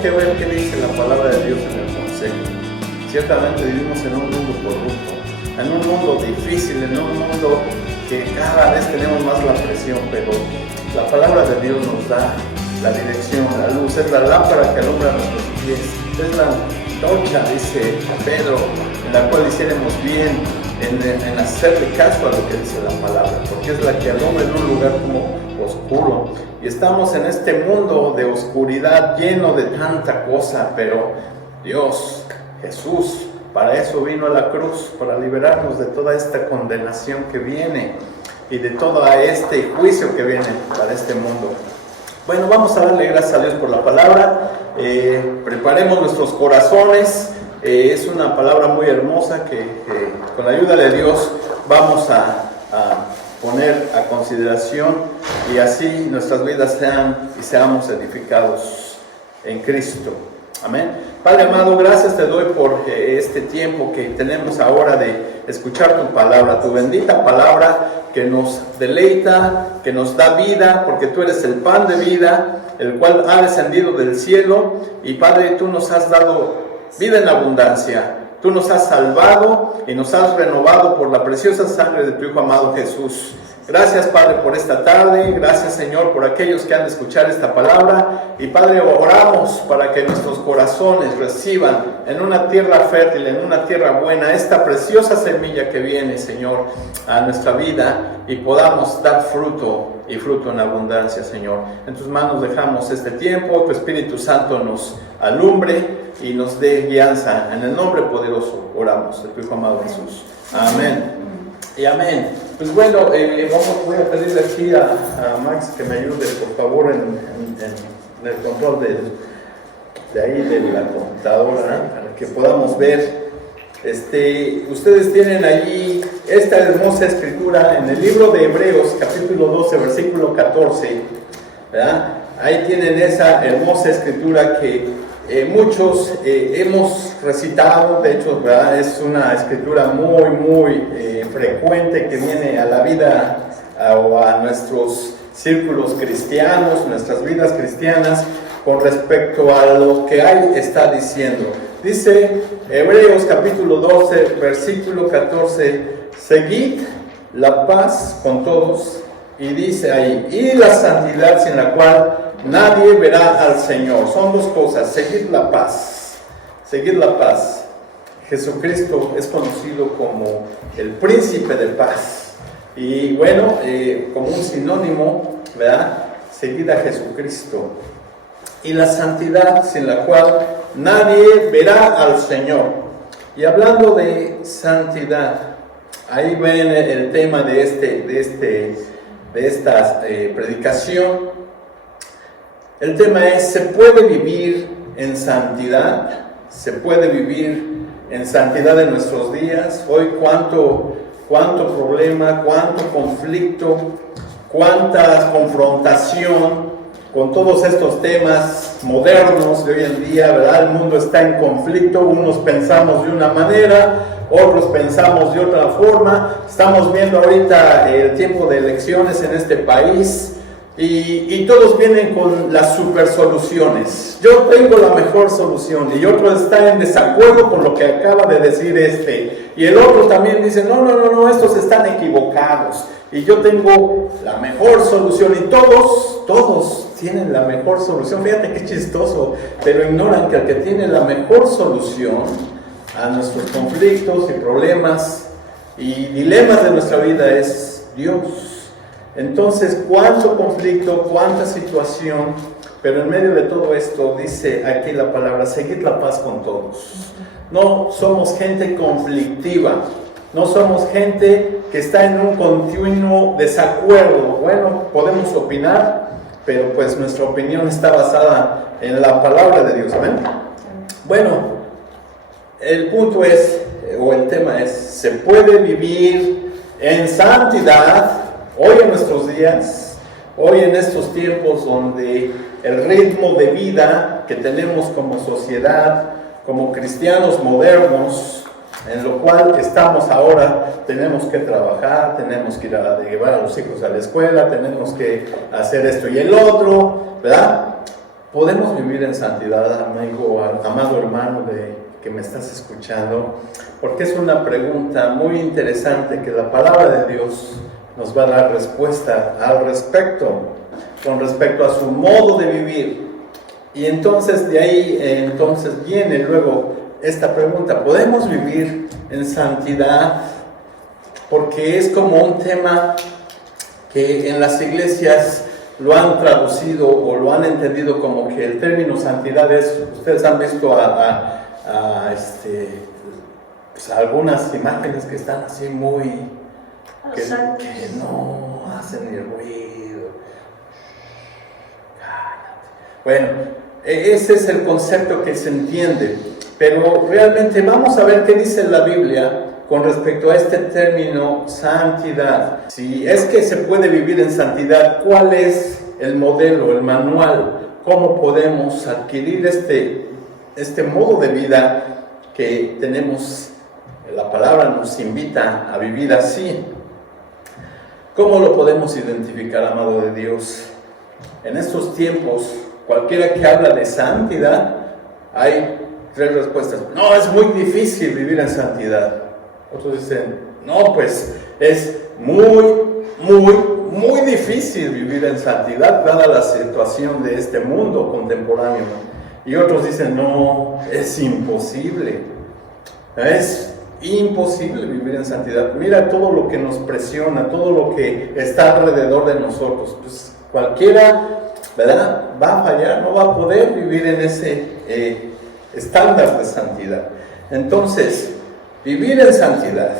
que ver qué dice la palabra de Dios en el consejo. Ciertamente vivimos en un mundo corrupto, en un mundo difícil, en un mundo que cada vez tenemos más la presión, pero la palabra de Dios nos da la dirección, la luz, es la lámpara que alumbra nuestros pies, es la antorcha, dice Pedro, en la cual hiciéramos bien en hacerle caso a lo que dice la palabra, porque es la que alumbra en un lugar como oscuro. Y estamos en este mundo de oscuridad lleno de tanta cosa, pero Dios, Jesús, para eso vino a la cruz, para liberarnos de toda esta condenación que viene y de todo este juicio que viene para este mundo. Bueno, vamos a darle gracias a Dios por la palabra. Preparemos nuestros corazones. Es una palabra muy hermosa que con la ayuda de Dios vamos a poner a consideración y así nuestras vidas seamos edificados en Cristo. Amén. Padre amado, gracias te doy por este tiempo que tenemos ahora de escuchar tu palabra, tu bendita palabra que nos deleita, que nos da vida, porque tú eres el pan de vida, el cual ha descendido del cielo. Y Padre, tú nos has dado vida en abundancia. Tú nos has salvado y nos has renovado por la preciosa sangre de tu Hijo amado Jesús. Gracias, Padre, por esta tarde. Gracias, Señor, por aquellos que han de escuchar esta palabra. Y, Padre, oramos para que nuestros corazones reciban en una tierra fértil, en una tierra buena, esta preciosa semilla que viene, Señor, a nuestra vida y podamos dar fruto y fruto en abundancia, Señor. En tus manos dejamos este tiempo. Tu Espíritu Santo nos alumbre y nos dé guianza. En el nombre poderoso oramos de tu Hijo amado Jesús. Amén. Y amén. Pues bueno, voy a pedirle aquí a Max que me ayude, por favor, en el control de ahí de la computadora, para que podamos ver. Ustedes tienen allí esta hermosa escritura en el libro de Hebreos, capítulo 12, versículo 14, ¿verdad? Ahí tienen esa hermosa escritura que muchos hemos recitado. De hecho, ¿verdad? Es una escritura muy frecuente que viene a la vida o a nuestros círculos cristianos, nuestras vidas cristianas, con respecto a lo que ahí está diciendo. Dice Hebreos capítulo 12, versículo 14, seguid la paz con todos, y dice ahí, y la santidad sin la cual nadie verá al Señor. Son dos cosas: seguir la paz, seguir la paz. Jesucristo es conocido como el príncipe de paz, y bueno, como un sinónimo, ¿verdad? Seguir a Jesucristo. Y la santidad sin la cual nadie verá al Señor. Y hablando de santidad, ahí viene el tema de esta predicación. El tema es: ¿se puede vivir en santidad? ¿Se puede vivir en santidad en nuestros días? Hoy cuánto problema, cuánto conflicto, cuánta confrontación con todos estos temas modernos de hoy en día, ¿verdad? El mundo está en conflicto, unos pensamos de una manera, otros pensamos de otra forma. Estamos viendo ahorita el tiempo de elecciones en este país. Y todos vienen con las super soluciones. Yo tengo la mejor solución, y otro está en desacuerdo con lo que acaba de decir y el otro también dice, no, estos están equivocados, y yo tengo la mejor solución, y todos tienen la mejor solución. Fíjate qué chistoso, pero ignoran que el que tiene la mejor solución a nuestros conflictos y problemas y dilemas de nuestra vida es Dios. Entonces, cuánto conflicto, cuánta situación, pero en medio de todo esto dice aquí la palabra: seguid la paz con todos. No somos gente conflictiva, no somos gente que está en un continuo desacuerdo. Bueno, podemos opinar, pero pues nuestra opinión está basada en la palabra de Dios. ¿Amén? Bueno, el punto es, o el tema es: ¿se puede vivir en santidad hoy en nuestros días, hoy en estos tiempos donde el ritmo de vida que tenemos como sociedad, como cristianos modernos, en lo cual estamos ahora, tenemos que trabajar, tenemos que ir a llevar a los hijos a la escuela, tenemos que hacer esto y el otro, ¿verdad? ¿Podemos vivir en santidad, amigo, amado hermano que me estás escuchando? Porque es una pregunta muy interesante que la palabra de Dios nos va a dar respuesta al respecto, con respecto a su modo de vivir. Y entonces de ahí viene luego esta pregunta: ¿podemos vivir en santidad? Porque es como un tema que en las iglesias lo han traducido o lo han entendido como que el término santidad es, ustedes han visto pues algunas imágenes que están así muy, que no hacen ni ruido. Bueno, ese es el concepto que se entiende, pero realmente vamos a ver qué dice la Biblia con respecto a este término santidad. Si es que se puede vivir en santidad, ¿cuál es el modelo, el manual? ¿Cómo podemos adquirir este modo de vida que tenemos? La palabra nos invita a vivir así. ¿Cómo lo podemos identificar, amado de Dios? En estos tiempos, cualquiera que habla de santidad, hay tres respuestas. No, es muy difícil vivir en santidad. Otros dicen, no, pues es muy difícil vivir en santidad dada la situación de este mundo contemporáneo. Y otros dicen, no, es imposible. Es imposible vivir en santidad. Mira todo lo que nos presiona, todo lo que está alrededor de nosotros. Pues cualquiera, ¿verdad?, va a fallar, no va a poder vivir en ese estándar de santidad. Entonces, vivir en santidad.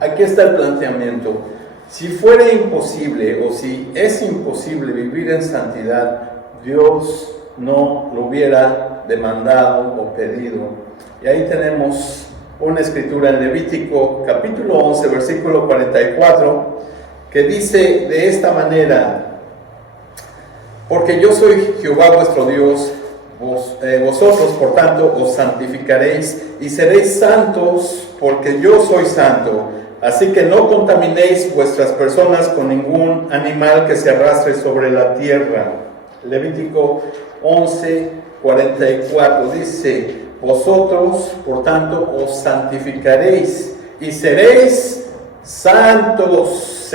Aquí está el planteamiento. Si fuera imposible o si es imposible vivir en santidad, Dios no lo hubiera demandado o pedido. Y ahí tenemos una escritura en Levítico capítulo 11, versículo 44, que dice de esta manera: porque yo soy Jehová vuestro Dios, vosotros por tanto os santificaréis y seréis santos, porque yo soy santo. Así que no contaminéis vuestras personas con ningún animal que se arrastre sobre la tierra. Levítico 11, 44 dice: vosotros por tanto os santificaréis y seréis santos,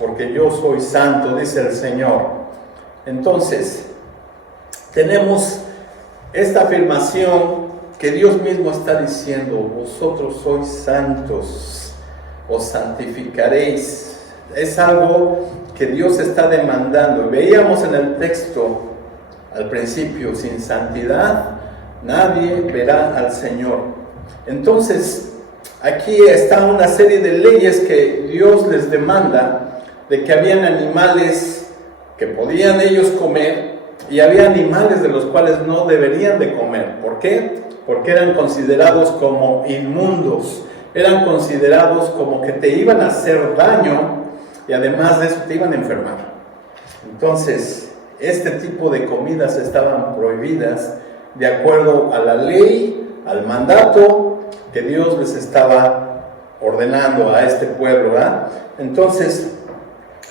porque yo soy santo, dice el Señor. Entonces, tenemos esta afirmación que Dios mismo está diciendo: vosotros sois santos, os santificaréis. Es algo que Dios está demandando. Veíamos en el texto al principio: sin santidad nadie verá al Señor. Entonces, aquí está una serie de leyes que Dios les demanda, de que habían animales que podían ellos comer y había animales de los cuales no deberían de comer. ¿Por qué? Porque eran considerados como inmundos, eran considerados como que te iban a hacer daño y además de eso te iban a enfermar. Entonces, este tipo de comidas estaban prohibidas de acuerdo a la ley, al mandato que Dios les estaba ordenando a este pueblo, ¿verdad? Entonces,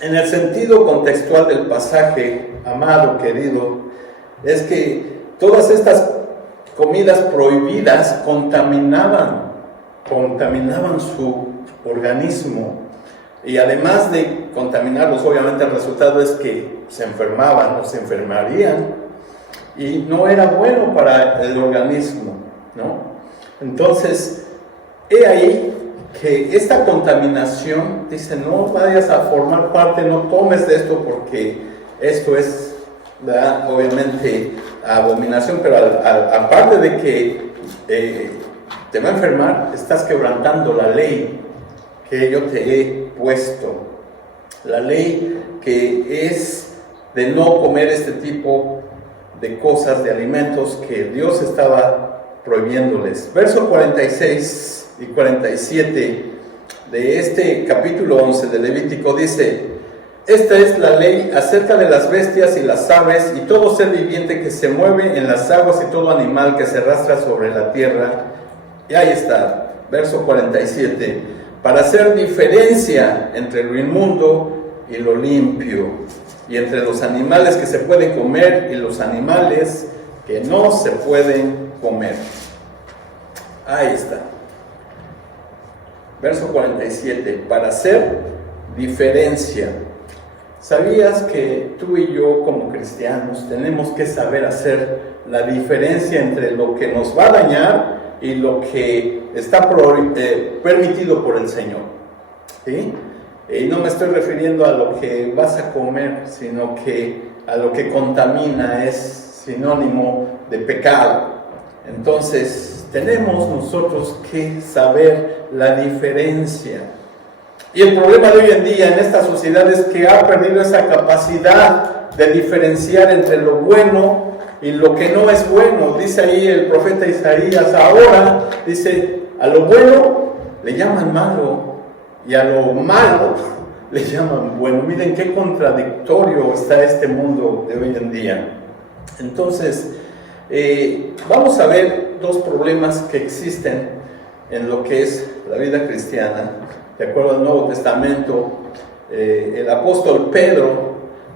en el sentido contextual del pasaje, amado, querido, es que todas estas comidas prohibidas contaminaban su organismo, y además de contaminarlos, obviamente el resultado es que se enfermaban o se enfermarían, y no era bueno para el organismo, ¿no? Entonces, he ahí que esta contaminación, dice, no vayas a formar parte, no tomes de esto porque esto es, ¿verdad?, obviamente abominación, pero aparte de que te va a enfermar, estás quebrantando la ley que yo te he puesto, la ley que es de no comer este tipo de cosas, de alimentos que Dios estaba prohibiéndoles. Verso 46 y 47 de este capítulo 11 de Levítico dice: esta es la ley acerca de las bestias y las aves y todo ser viviente que se mueve en las aguas y todo animal que se arrastra sobre la tierra. Y ahí está, verso 47, para hacer diferencia entre lo inmundo y lo limpio. y entre los animales que se pueden comer y los animales que no se pueden comer. Ahí está. Verso 47, para hacer diferencia. ¿Sabías que tú y yo como cristianos tenemos que saber hacer la diferencia entre lo que nos va a dañar y lo que está permitido por el Señor? ¿Sí? Y no me estoy refiriendo a lo que vas a comer, sino que a lo que contamina, es sinónimo de pecado. Entonces, tenemos nosotros que saber la diferencia. Y el problema de hoy en día en esta sociedad es que ha perdido esa capacidad de diferenciar entre lo bueno y lo que no es bueno. Dice ahí el profeta Isaías, ahora, dice, a lo bueno le llaman malo y a lo malo le llaman bueno. Miren qué contradictorio está este mundo de hoy en día. Entonces, vamos a ver dos problemas que existen en lo que es la vida cristiana. De acuerdo al Nuevo Testamento, el apóstol Pedro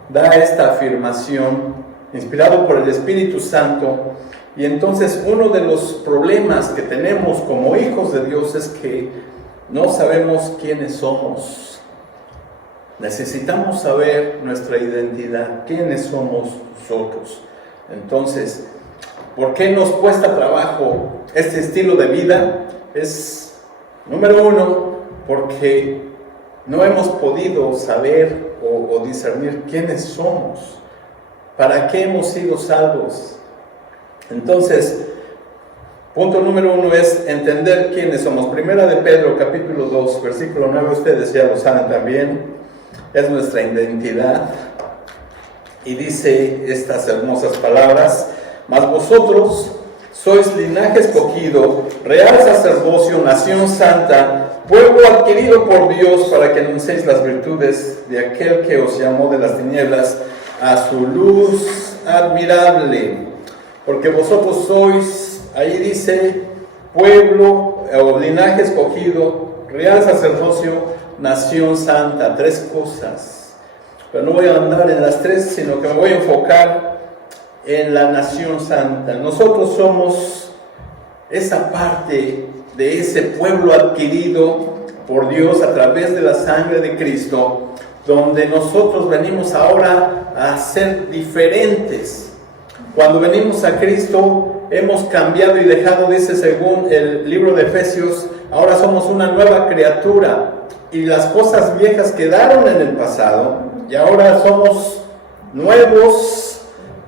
da esta afirmación inspirado por el Espíritu Santo. Y entonces uno de los problemas que tenemos como hijos de Dios es que no sabemos quiénes somos. Necesitamos saber nuestra identidad, quiénes somos nosotros. Entonces, ¿por qué nos cuesta trabajo este estilo de vida? Es, número uno, porque no hemos podido saber o discernir quiénes somos, para qué hemos sido salvos. Entonces, punto número uno es entender quiénes somos. Primera de Pedro, capítulo 2, versículo 9, ustedes ya lo saben también, es nuestra identidad. Y dice estas hermosas palabras: mas vosotros sois linaje escogido, real sacerdocio, nación santa, pueblo adquirido por Dios, para que anunciéis las virtudes de aquel que os llamó de las tinieblas a su luz admirable. Porque vosotros sois, ahí dice, pueblo o linaje escogido, real sacerdocio, nación santa. Tres cosas. Pero no voy a andar en las tres, sino que me voy a enfocar en la nación santa. Nosotros somos esa parte de ese pueblo adquirido por Dios a través de la sangre de Cristo, donde nosotros venimos ahora a ser diferentes. Cuando venimos a Cristo, hemos cambiado y dejado, dice según el libro de Efesios, ahora somos una nueva criatura, y las cosas viejas quedaron en el pasado, y ahora somos nuevos,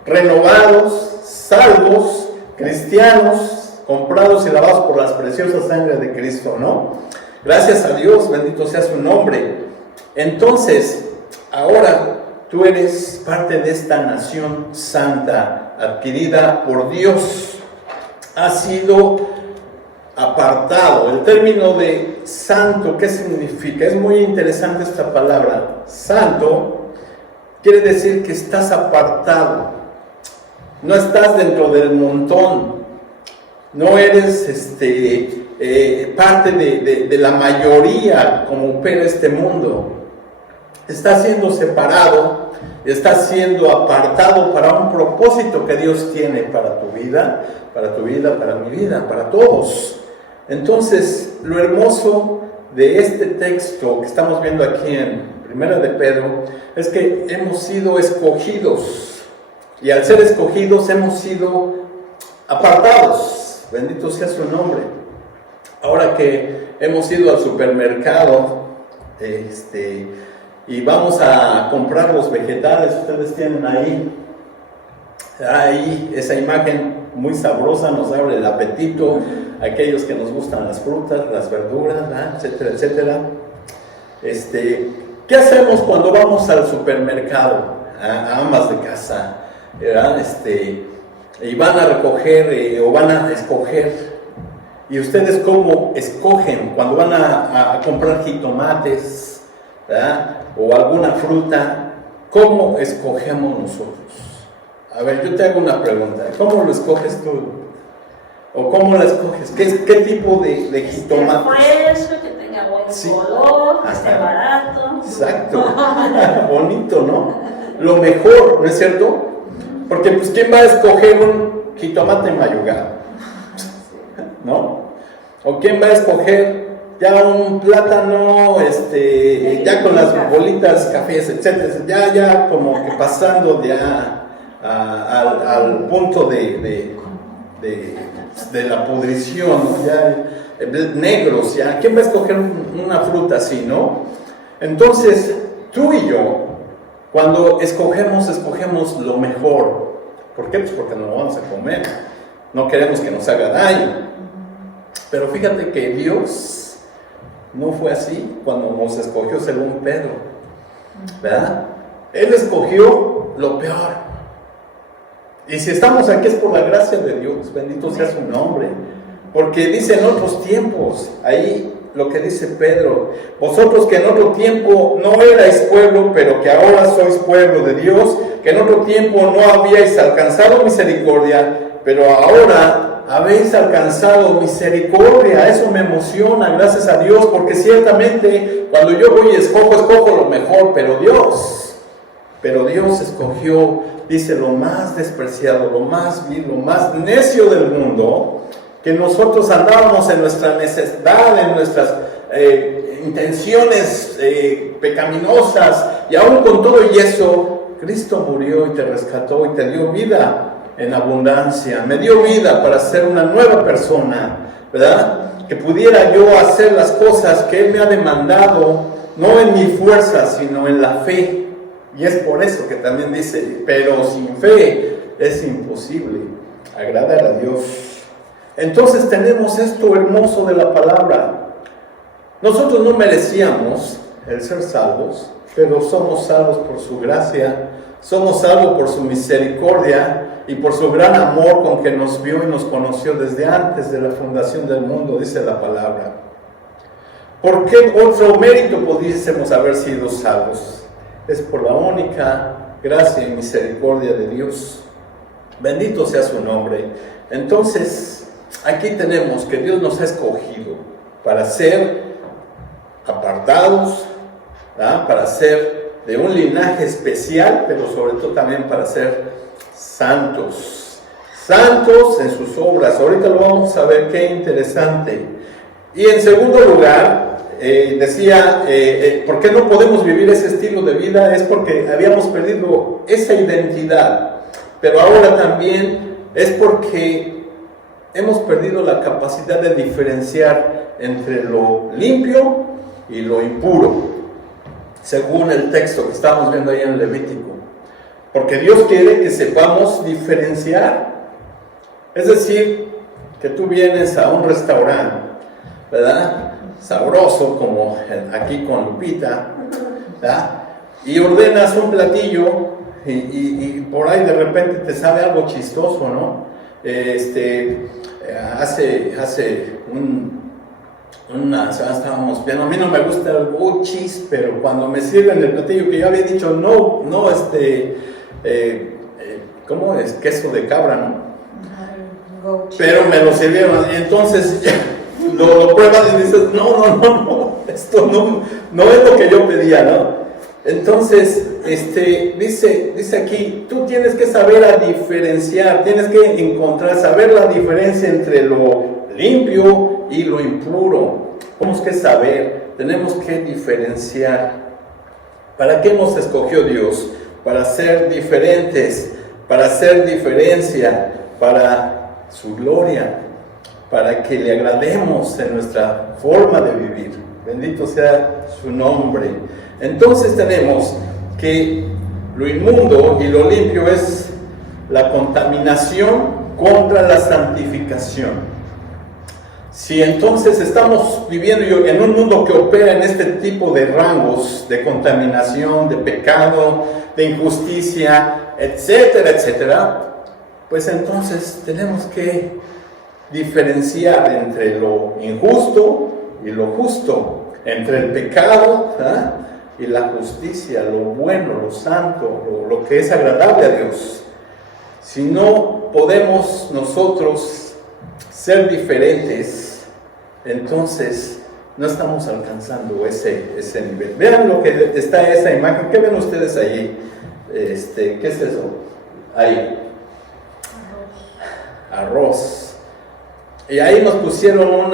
renovados, salvos, cristianos, comprados y lavados por las preciosas sangres de Cristo, ¿no? Gracias a Dios, bendito sea su nombre. Entonces, ahora tú eres parte de esta nación santa, adquirida por Dios. Has sido apartado. El término de santo, ¿qué significa? Es muy interesante esta palabra. Santo quiere decir que estás apartado. No estás dentro del montón. No eres parte de la mayoría como opera este mundo. Estás siendo separado, estás siendo apartado para un propósito que Dios tiene para tu vida, para mi vida, para todos. Entonces, lo hermoso de este texto que estamos viendo aquí en Primera de Pedro es que hemos sido escogidos, y al ser escogidos hemos sido apartados. Bendito sea su nombre. Ahora que hemos ido al supermercado y vamos a comprar los vegetales, ustedes tienen ahí esa imagen muy sabrosa, nos abre el apetito, aquellos que nos gustan las frutas, las verduras, etcétera, etcétera. ¿Qué hacemos cuando vamos al supermercado, a amas de casa, ¿verdad? Y van a recoger o van a escoger? ¿Y ustedes cómo escogen cuando van a comprar jitomates, ¿verdad? O alguna fruta? ¿Cómo escogemos nosotros? A ver, yo te hago una pregunta. ¿Cómo lo escoges tú? ¿O cómo la escoges? ¿Qué tipo de jitomate? Que esté fresco, que tenga buen color, que esté barato. Exacto. Bonito, ¿no? lo mejor, ¿no es cierto? Porque pues ¿quién va a escoger un jitomate mayugado? ¿No? ¿O quién va a escoger ya un plátano, ya con las bolitas, cafés, etcétera? Ya como que pasando ya al punto de la pudrición, ¿no? Ya negros, ya. ¿Quién va a escoger una fruta así, no? Entonces, tú y yo, cuando escogemos lo mejor. ¿Por qué? Pues porque no lo vamos a comer. No queremos que nos haga daño. Pero fíjate que Dios no fue así cuando nos escogió según Pedro, ¿verdad? Él escogió lo peor. Y si estamos aquí es por la gracia de Dios, bendito sea su nombre. Porque dice en otros tiempos, ahí lo que dice Pedro, vosotros que en otro tiempo no erais pueblo, pero que ahora sois pueblo de Dios, que en otro tiempo no habíais alcanzado misericordia, pero ahora habéis alcanzado misericordia. Eso me emociona, gracias a Dios, porque ciertamente cuando yo voy y escojo lo mejor, pero Dios escogió, dice, lo más despreciado, lo más vil, lo más necio del mundo, que nosotros andábamos en nuestra necesidad, en nuestras intenciones pecaminosas, y aún con todo y eso, Cristo murió y te rescató y te dio vida en abundancia, me dio vida para ser una nueva persona, ¿verdad? Que pudiera yo hacer las cosas que Él me ha demandado, no en mi fuerza, sino en la fe. Y es por eso que también dice, pero sin fe es imposible agradar a Dios. Entonces tenemos esto hermoso de la palabra. Nosotros no merecíamos el ser salvos, pero somos salvos por su gracia, somos salvos por su misericordia y por su gran amor con que nos vio y nos conoció desde antes de la fundación del mundo, dice la palabra. ¿Por qué otro mérito pudiésemos haber sido salvos? Es por la única gracia y misericordia de Dios. Bendito sea su nombre. Entonces, aquí tenemos que Dios nos ha escogido para ser apartados, ¿verdad? Para ser de un linaje especial, pero sobre todo también para ser santos. Santos en sus obras. Ahorita lo vamos a ver, qué interesante. Y en segundo lugar, decía, ¿por qué no podemos vivir ese estilo de vida? Es porque habíamos perdido esa identidad, pero ahora también es porque hemos perdido la capacidad de diferenciar entre lo limpio y lo impuro, según el texto que estamos viendo ahí en Levítico, porque Dios quiere que sepamos diferenciar. Es decir, que tú vienes a un restaurante, ¿verdad?, sabroso, como aquí con Lupita, ¿verdad?, y ordenas un platillo y por ahí de repente te sabe algo chistoso, ¿no? Estábamos viendo, a mí no me gusta el goat cheese, pero cuando me sirven el platillo que yo había dicho no, ¿cómo es? Queso de cabra, ¿no? Pero me lo sirvieron, y entonces lo pruebas y dices, no, esto no es lo que yo pedía, ¿no? Entonces, dice aquí, tú tienes que saber a diferenciar, tienes que saber la diferencia entre lo limpio y lo impuro. Tenemos que saber, tenemos que diferenciar. ¿Para qué nos escogió Dios? Para ser diferentes, para hacer diferencia, para su gloria, para que le agrademos en nuestra forma de vivir. Bendito sea su nombre. Entonces tenemos que lo inmundo y lo limpio es la contaminación contra la santificación. Si entonces estamos viviendo en un mundo que opera en este tipo de rangos de contaminación, de pecado, de injusticia, etcétera, etcétera, pues entonces tenemos que diferenciar entre lo injusto y lo justo, entre el pecado, ¿eh?, y la justicia, lo bueno, lo santo, lo que es agradable a Dios. Si no podemos nosotros ser diferentes, entonces no estamos alcanzando ese nivel. Vean lo que está esa imagen. ¿Qué ven ustedes allí? ¿qué es eso? Ahí. Arroz. Y ahí nos pusieron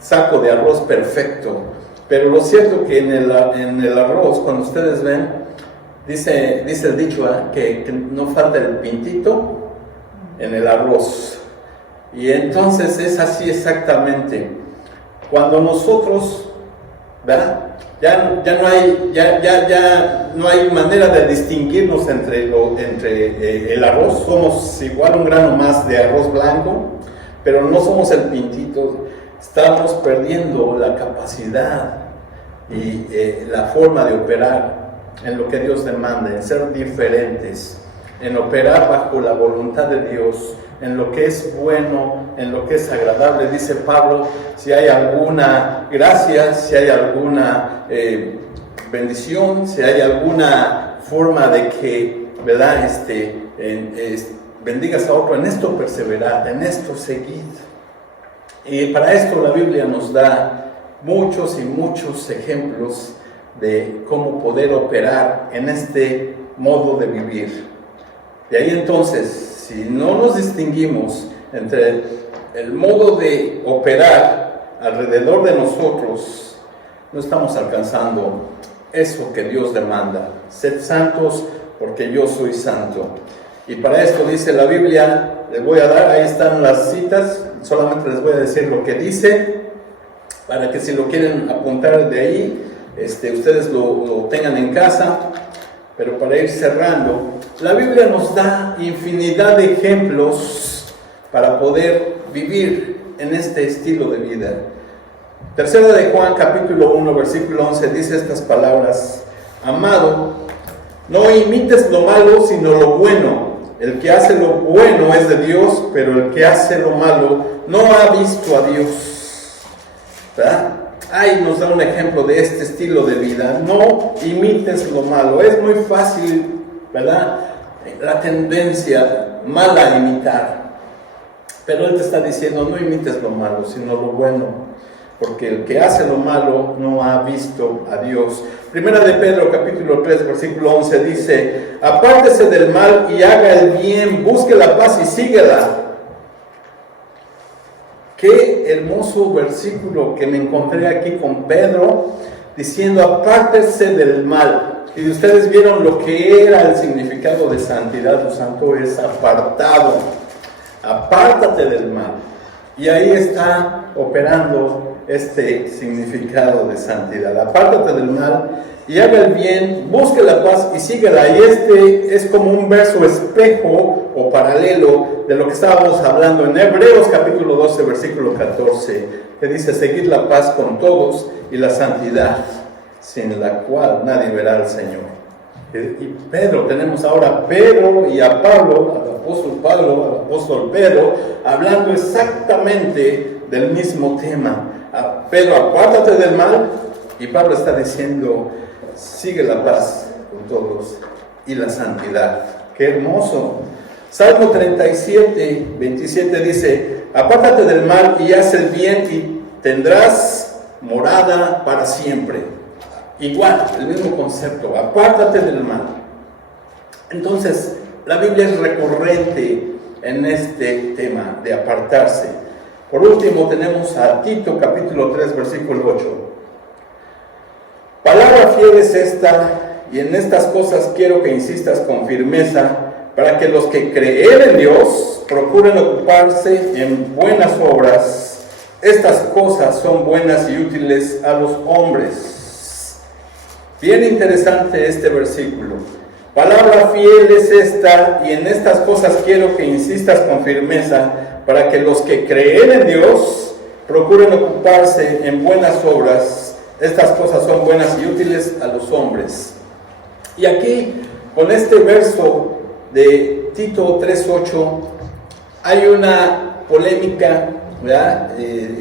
saco de arroz perfecto. Pero lo cierto que en el arroz, cuando ustedes ven, dice el dicho, que no falta el pintito en el arroz. Y entonces es así exactamente. Cuando nosotros, ¿verdad? Ya no hay manera de distinguirnos entre el arroz. Somos igual un grano más de arroz blanco, pero no somos el pintito. Estamos perdiendo la capacidad y la forma de operar en lo que Dios demanda, en ser diferentes, en operar bajo la voluntad de Dios, en lo que es bueno, en lo que es agradable. Dice Pablo, si hay alguna gracia, si hay alguna bendición, si hay alguna forma de que, ¿verdad? Bendigas a otro, en esto perseverad, en esto seguid. Y para esto la Biblia nos da muchos y muchos ejemplos de cómo poder operar en este modo de vivir. De ahí entonces, si no nos distinguimos entre el modo de operar alrededor de nosotros, no estamos alcanzando eso que Dios demanda. Sed santos porque yo soy santo. Y para esto dice la Biblia, les voy a dar, ahí están las citas, solamente les voy a decir lo que dice, para que si lo quieren apuntar de ahí, ustedes lo tengan en casa. Pero para ir cerrando, la Biblia nos da infinidad de ejemplos para poder vivir en este estilo de vida. Tercera de Juan, capítulo 1, versículo 11, dice estas palabras: amado, no imites lo malo, sino lo bueno. El que hace lo bueno es de Dios, pero el que hace lo malo no ha visto a Dios. ¿Verdad? Ahí nos da un ejemplo de este estilo de vida. No imites lo malo. Es muy fácil, ¿verdad? La tendencia mala a imitar. Pero Él te está diciendo, no imites lo malo, sino lo bueno. Porque el que hace lo malo no ha visto a Dios. Primera de Pedro, capítulo 3, versículo 11, dice: apártese del mal y haga el bien, busque la paz y síguela. Qué hermoso versículo que me encontré aquí con Pedro, diciendo apártese del mal. Y ustedes vieron lo que era el significado de santidad. Lo santo es apartado. Apártate del mal. Y ahí está operando este significado de santidad. Apártate del mal y haga el bien, busque la paz y síguela. Y este es como un verso espejo o paralelo de lo que estábamos hablando en Hebreos capítulo 12, versículo 14, que dice: seguid la paz con todos y la santidad, sin la cual nadie verá al Señor. Y Pedro, tenemos ahora a Pedro y a Pablo, al apóstol Pedro, hablando exactamente del mismo tema. A Pedro, apártate del mal, y Pablo está diciendo, sigue la paz con todos y la santidad. ¡Qué hermoso! Salmo 37, 27 dice: apártate del mal y haz el bien y tendrás morada para siempre. Igual, el mismo concepto, apártate del mal. Entonces, la Biblia es recurrente en este tema de apartarse. Por último, tenemos a Tito, capítulo 3, versículo 8. Palabra fiel es esta, y en estas cosas quiero que insistas con firmeza, para que los que creen en Dios procuren ocuparse en buenas obras. Estas cosas son buenas y útiles a los hombres. Bien interesante este versículo. Palabra fiel es esta, y en estas cosas quiero que insistas con firmeza, para que los que creen en Dios procuren ocuparse en buenas obras. Estas cosas son buenas y útiles a los hombres. Y aquí, con este verso de Tito 3:8, hay una polémica, ¿verdad?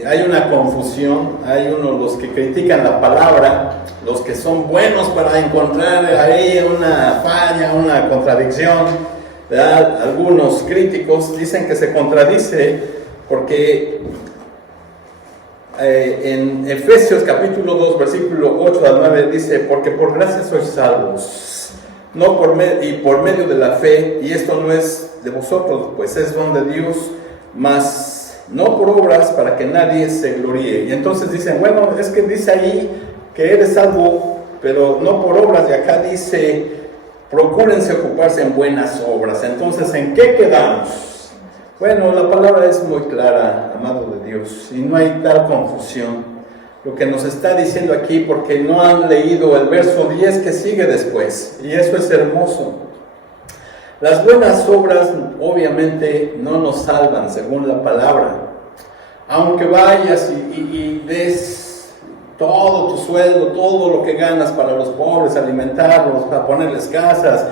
Hay una confusión. Hay los que critican la palabra, los que son buenos para encontrar ahí una falla, una contradicción, ¿verdad? Algunos críticos dicen que se contradice porque En Efesios capítulo 2, versículo 8 al 9 dice: porque por gracia sois salvos, no por medio de la fe, y esto no es de vosotros, pues es don de Dios, mas no por obras, para que nadie se gloríe. Y entonces dicen, bueno, es que dice ahí que eres salvo, pero no por obras, y acá dice, procúrense ocuparse en buenas obras. Entonces, ¿en qué quedamos? Bueno, la palabra es muy clara, amado de Dios, y no hay tal confusión. Lo que nos está diciendo aquí, porque no han leído el verso 10 que sigue después, y eso es hermoso. Las buenas obras obviamente no nos salvan, según la palabra. Aunque vayas y des todo tu sueldo, todo lo que ganas para los pobres, alimentarlos, para ponerles casas,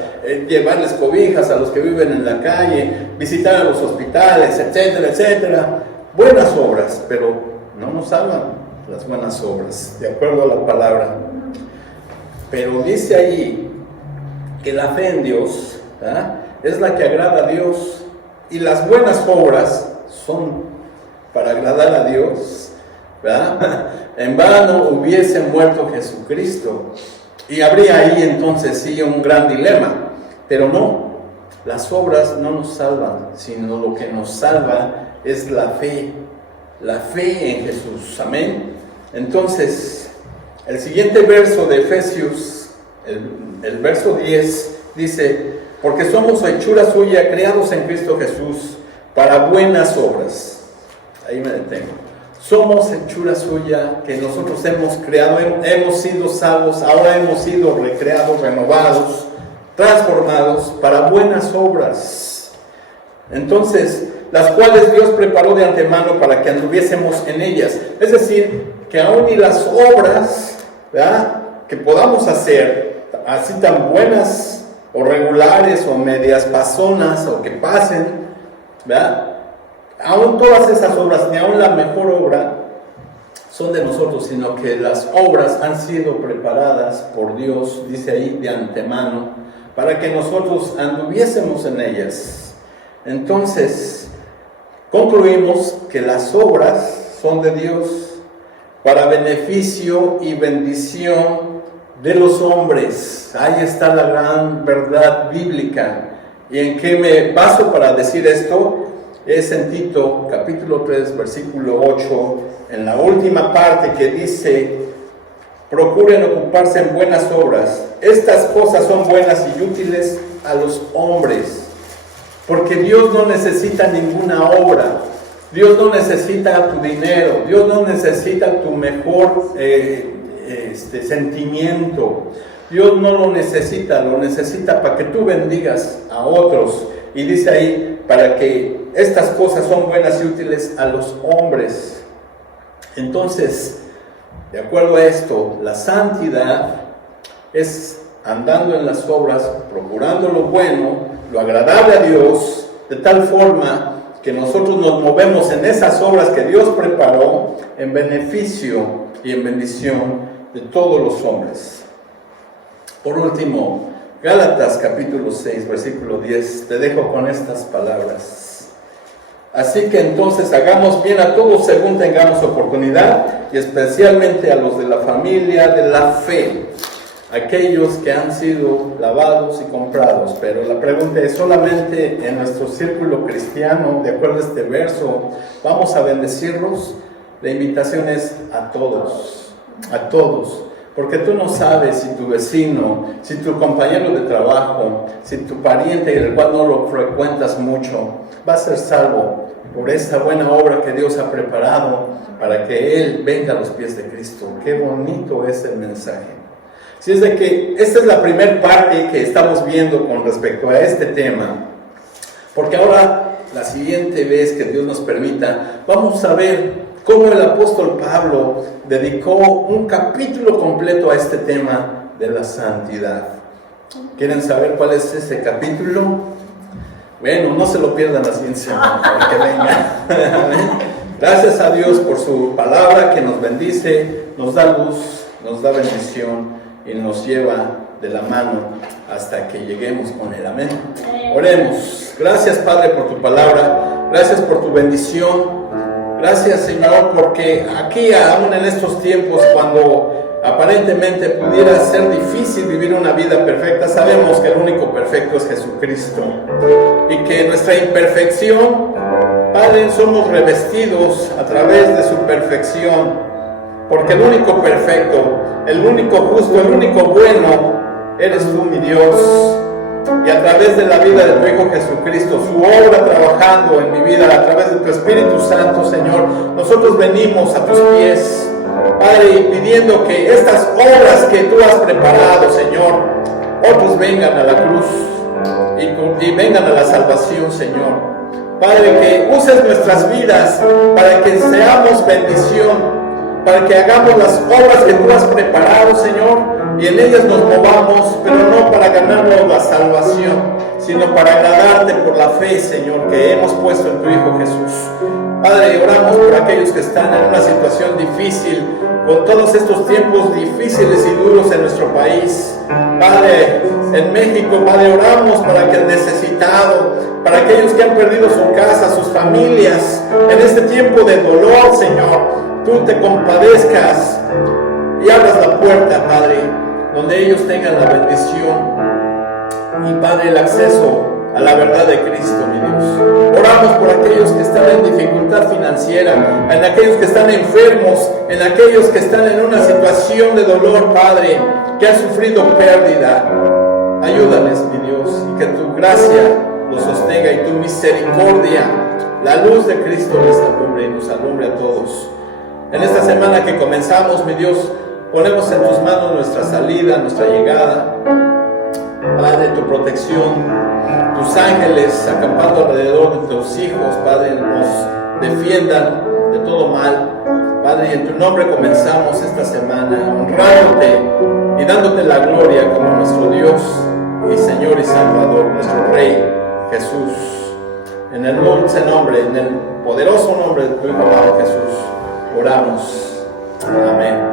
llevarles cobijas a los que viven en la calle, visitar a los hospitales, etcétera, etcétera. Buenas obras, pero no nos salvan las buenas obras, de acuerdo a la palabra. Pero dice ahí que la fe en Dios es la que agrada a Dios, y las buenas obras son para agradar a Dios, ¿verdad? En vano hubiese muerto Jesucristo, y habría ahí entonces sí un gran dilema. Pero no, las obras no nos salvan, sino lo que nos salva es la fe en Jesús. Amén. Entonces, el siguiente verso de Efesios, el verso 10, dice: porque somos hechura suya, creados en Cristo Jesús, para buenas obras. Ahí me detengo. Somos hechura suya, que nosotros hemos creado, hemos sido salvos, ahora hemos sido recreados, renovados, transformados para buenas obras. Entonces, las cuales Dios preparó de antemano para que anduviésemos en ellas. Es decir, que aún y las obras, ¿verdad?, que podamos hacer, así tan buenas o regulares o medias pasonas o que pasen, ¿verdad?, aún todas esas obras, ni aún la mejor obra, son de nosotros, sino que las obras han sido preparadas por Dios, dice ahí, de antemano, para que nosotros anduviésemos en ellas. Entonces, concluimos que las obras son de Dios para beneficio y bendición de los hombres. Ahí está la gran verdad bíblica. ¿Y en qué me baso para decir esto? Es en Tito, capítulo 3, versículo 8, en la última parte, que dice: procuren ocuparse en buenas obras. Estas cosas son buenas y útiles a los hombres, porque Dios no necesita ninguna obra. Dios no necesita tu dinero, Dios no necesita tu mejor sentimiento. Dios no lo necesita para que tú bendigas a otros. Y dice ahí, para que estas cosas son buenas y útiles a los hombres. Entonces, de acuerdo a esto, la santidad es andando en las obras, procurando lo bueno, lo agradable a Dios, de tal forma que nosotros nos movemos en esas obras que Dios preparó en beneficio y en bendición de todos los hombres. Por último, Gálatas capítulo 6, versículo 10, te dejo con estas palabras: así que entonces hagamos bien a todos según tengamos oportunidad, y especialmente a los de la familia de la fe, aquellos que han sido lavados y comprados. Pero la pregunta es, ¿solamente en nuestro círculo cristiano, de acuerdo a este verso, vamos a bendecirlos? La invitación es a todos, porque tú no sabes si tu vecino, si tu compañero de trabajo, si tu pariente, el cual no lo frecuentas mucho, va a ser salvo por esa buena obra que Dios ha preparado para que él venga a los pies de Cristo. Qué bonito es el mensaje. Si es de que esta es la primera parte que estamos viendo con respecto a este tema, porque ahora, la siguiente vez que Dios nos permita, vamos a ver cómo el apóstol Pablo dedicó un capítulo completo a este tema de la santidad. ¿Quieren saber cuál es ese capítulo? Bueno, no se lo pierdan la siguiente semana para que vengan. Gracias a Dios por su palabra que nos bendice, nos da luz, nos da bendición y nos lleva de la mano hasta que lleguemos con él. Amén. Oremos. Gracias, Padre, por tu palabra. Gracias por tu bendición. Gracias, Señor, porque aquí, aún en estos tiempos, cuando aparentemente pudiera ser difícil vivir una vida perfecta, sabemos que el único perfecto es Jesucristo y que nuestra imperfección, Padre, somos revestidos a través de su perfección, porque el único perfecto, el único justo, el único bueno eres tú, mi Dios. Y a través de la vida de tu Hijo Jesucristo, su obra trabajando en mi vida, a través de tu Espíritu Santo, Señor, nosotros venimos a tus pies, Padre, y pidiendo que estas obras que tú has preparado, Señor, otros vengan a la cruz y vengan a la salvación, Señor. Padre, que uses nuestras vidas para que seamos bendición, para que hagamos las obras que tú has preparado, Señor, y en ellas nos movamos, pero no para ganarnos la salvación, sino para agradarte por la fe, Señor, que hemos puesto en tu Hijo Jesús. Padre, oramos por aquellos que están en una situación difícil, con todos estos tiempos difíciles y duros en nuestro país. Padre, en México, Padre, oramos para que el necesitado, para aquellos que han perdido su casa, sus familias, en este tiempo de dolor, Señor, tú te compadezcas y abras la puerta, Padre, donde ellos tengan la bendición y, Padre, el acceso a la verdad de Cristo, mi Dios. Oramos por aquellos que están en dificultad financiera, en aquellos que están enfermos, en aquellos que están en una situación de dolor, Padre, que han sufrido pérdida. Ayúdales, mi Dios, y que tu gracia los sostenga y tu misericordia, la luz de Cristo les alumbre y nos alumbre a todos. En esta semana que comenzamos, mi Dios, ponemos en tus manos nuestra salida, nuestra llegada. Padre, tu protección, tus ángeles acampando alrededor de tus hijos, Padre, nos defiendan de todo mal. Padre, y en tu nombre comenzamos esta semana, honrándote y dándote la gloria como nuestro Dios y Señor y Salvador, nuestro Rey Jesús. En el dulce nombre, en el poderoso nombre de tu Hijo amado Jesús, oramos. Amén.